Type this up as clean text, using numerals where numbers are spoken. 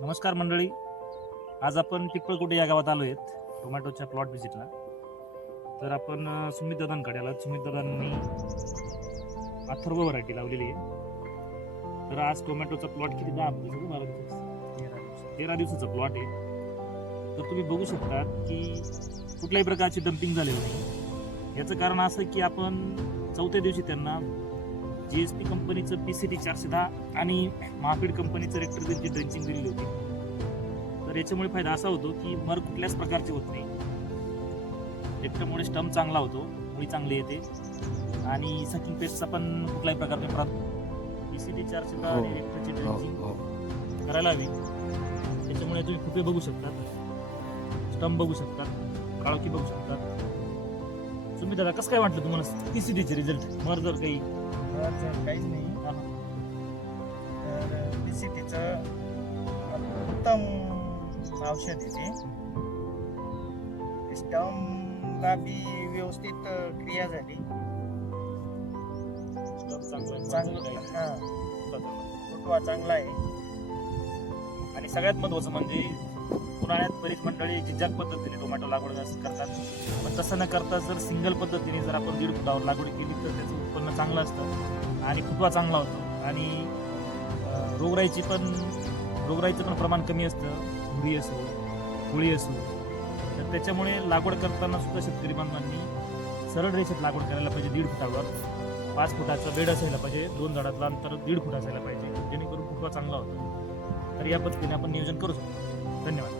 नमस्कार मंडळी, आज आपण पिंपळकुटे या गावात आलो आहेत टोमॅटोच्या प्लॉट व्हिजिटला. तर आपण सुमित दादांकडे आलो. सुमित दादांनी अथर्व व्हरायटी लावलेली आहे. तर आज टोमॅटोचा प्लॉट किती 13 दिवसाचा प्लॉट आहे. तर तुम्ही बघू शकता की कुठल्याही प्रकारची डम्पिंग झालेली नाही. याचं कारण असं की आपण 4थ्या दिवशी त्यांना GSP कंपनीचं PCT 410 आणि महाफीड कंपनीचं रेक्टरची ड्रेंचिंग दिलेली होती. तर याच्यामुळे फायदा असा होतो की मर कुठल्याच प्रकारची होत नाही. त्याच्यामुळे स्टम चांगला होतो, मुळी चांगली येते आणि सकिंग पेस्टचा पण कुठलाही प्रकार नाही. PCT 410 आणि रेक्टरची ड्रेंचिंग करायला हवी. त्याच्यामुळे तुम्ही फुटे बघू शकतात, स्टम बघू शकतात, काळोखी बघू शकतात. तुम्ही दादा कसं काय वाटलं तुम्हाला PCTचे रिझल्ट? मर जर काही काहीच नाही. तर PCTचं उत्तम औषध आहे ते. स्टमला बी व्यवस्थित क्रिया झाली. चांगलं फुटवा चांगला आहे. आणि सगळ्यात महत्त्वाचं म्हणजे उन्हाळ्यात बरीच मंडळी झिजाक पद्धतीने टोमॅटो लागवड करतात, पण तसं न करता जर सिंगल पद्धतीने जर आपण 1.5 फुटावर लागवड केली तर त्याचं उत्पन्न चांगलं असतं आणि फुटवा चांगला होतो आणि रोगराईचं पण प्रमाण कमी असतं. मुळी असो, गोळी असो. तर त्याच्यामुळे लागवड करताना सुद्धा शेतकरी बांधवांनी सरळ रेषेत लागवड करायला पाहिजे. 1.5 फुटावर 5 फुटाचा बेड असायला पाहिजे. 2 झाडातलं अंतर 1.5 फूट असायला पाहिजे, जेणेकरून फुटवा चांगला होतो. तर या पद्धतीने आपण नियोजन करू शकतो. धन्यवाद.